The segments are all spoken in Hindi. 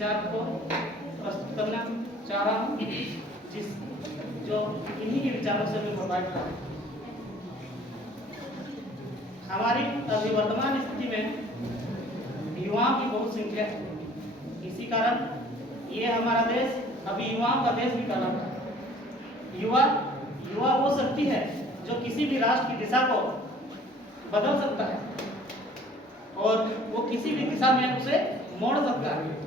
विचार को प्रस्तुत करना चाह रहा हूँ, जो इन्हीं के विचारों से मैं प्रभावित रहा। हमारी अभी वर्तमान स्थिति में युवाओं की बहुत संख्या है। इसी कारण ये हमारा देश अभी युवाओं का देश भी कहलाता है। युवा वो शक्ति है जो किसी भी राष्ट्र की दिशा को बदल सकता है और वो किसी भी दिशा में उसे मोड़ सकता है।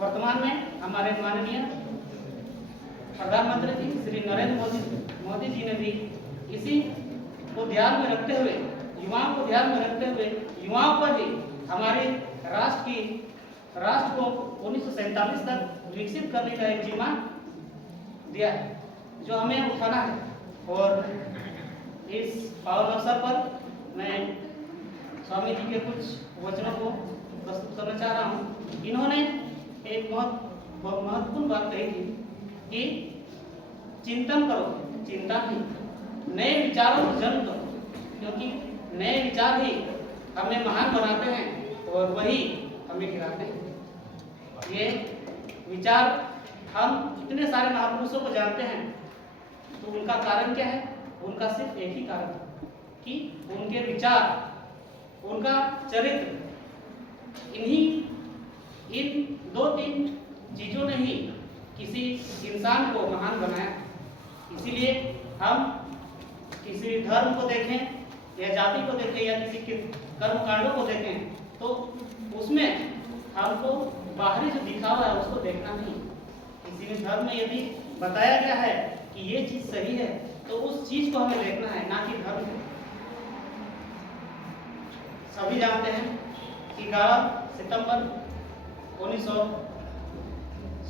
वर्तमान में हमारे माननीय प्रधानमंत्री जी श्री नरेंद्र मोदी जी ने भी इसी को ध्यान में रखते हुए, युवाओं को ध्यान में रखते हुए, युवाओं पर ही हमारे राष्ट्र को 1947 तक विकसित करने का एक जिम्मा दिया है, जो हमें उठाना है। और इस पावन अवसर पर मैं स्वामी जी के कुछ वचनों को प्रस्तुत करना चाह रहा हूँ। इन्होंने एक बहुत महत्वपूर्ण बात कही थी कि चिंतन करो, चिंता नहीं, नए विचारों को जन्म दो, क्योंकि नए विचार ही हमें महान बनाते हैं और वही हमें गिराते हैं। ये विचार, हम इतने सारे महापुरुषों को जानते हैं, तो उनका कारण क्या है? उनका सिर्फ एक ही कारण है कि उनके विचार, उनका चरित्र, इन 2-3 चीजों ने ही किसी इंसान को महान बनाया। इसीलिए हम किसी धर्म को देखें या जाति को देखें या किसी के कर्मकांडों को देखें, तो उसमें हमको बाहरी जो दिखावा है उसको देखना नहीं। किसी भी धर्म में यदि बताया गया है कि ये चीज सही है, तो उस चीज को हमें देखना है, ना कि धर्म को। सभी जानते हैं कि 11 सितंबर 1900,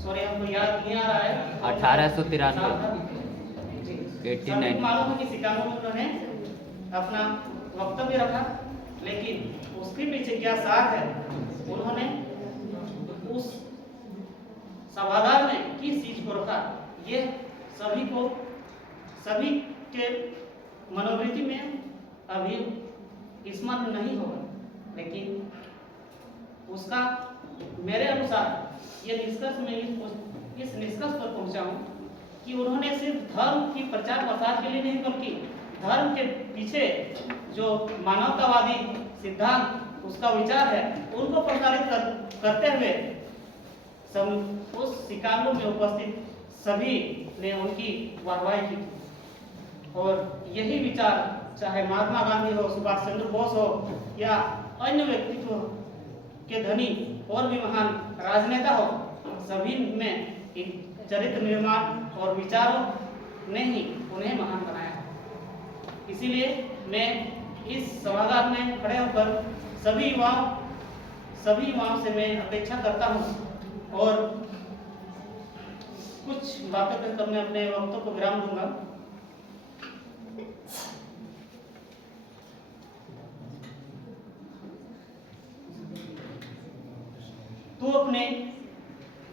सॉरी हमको याद नहीं आ रहा है, 1893 मालूम है कि शिकागो में उन्होंने अपना वक्तव्य रखा, लेकिन उसके पीछे क्या सार है, उन्होंने उस सभागार में किस चीज को रखा, ये सभी के मनोवृत्ति में अभी स्मरण नहीं होगा। लेकिन उसका मेरे अनुसार ये निष्कर्ष में इस निष्कर्ष पर पहुंचा हूं कि उन्होंने सिर्फ धर्म की प्रचार प्रसार के लिए नहीं, बल्कि धर्म के पीछे जो मानवतावादी सिद्धांत, उसका विचार है, उनको प्रसारित करते हुए उस शिकागो में उपस्थित सभी ने उनकी वाहवाही की। और यही विचार चाहे महात्मा गांधी हो, सुभाष चंद्र बोस हो या अन्य व्यक्तित्व के धनी और भी महान राजनेता हो, सभी में चरित्र निर्माण और विचारों ने ही उन्हें महान बनाया। इसीलिए मैं इस सभागार में खड़े होकर सभी युवाओं से मैं अपेक्षा करता हूं और कुछ बातें कहकर मैं अपने वक्तों को विराम दूंगा।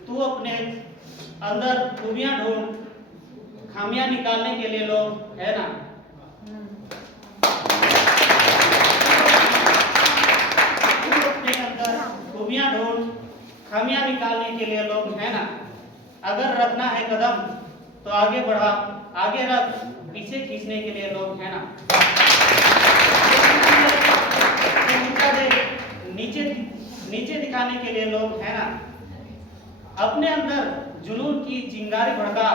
तू अपने अंदर खूबियां ढूंढ, खामियां निकालने के लिए लोग है ना। तू अपने अंदर खूबियां ढूंढ, खामियां निकालने के लिए लोग है ना। अगर रखना है कदम तो आगे बढ़ा, आगे रख, पीछे खींचने के लिए लोग है ना। नीचे दिखाने के लिए लोग है ना। अपने अंदर जुनून की चिंगारी भड़का,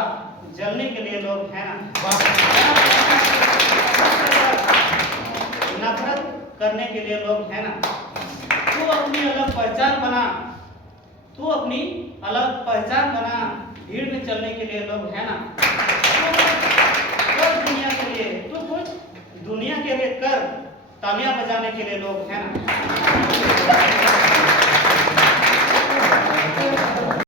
जलने के लिए लोग है ना। नफरत करने के लिए लोग है ना। तू अपनी अलग पहचान बना, भीड़ में चलने के लिए लोग है ना। तू कुछ दुनिया के लिए कर, तालियां बजाने के लिए लोग है ना।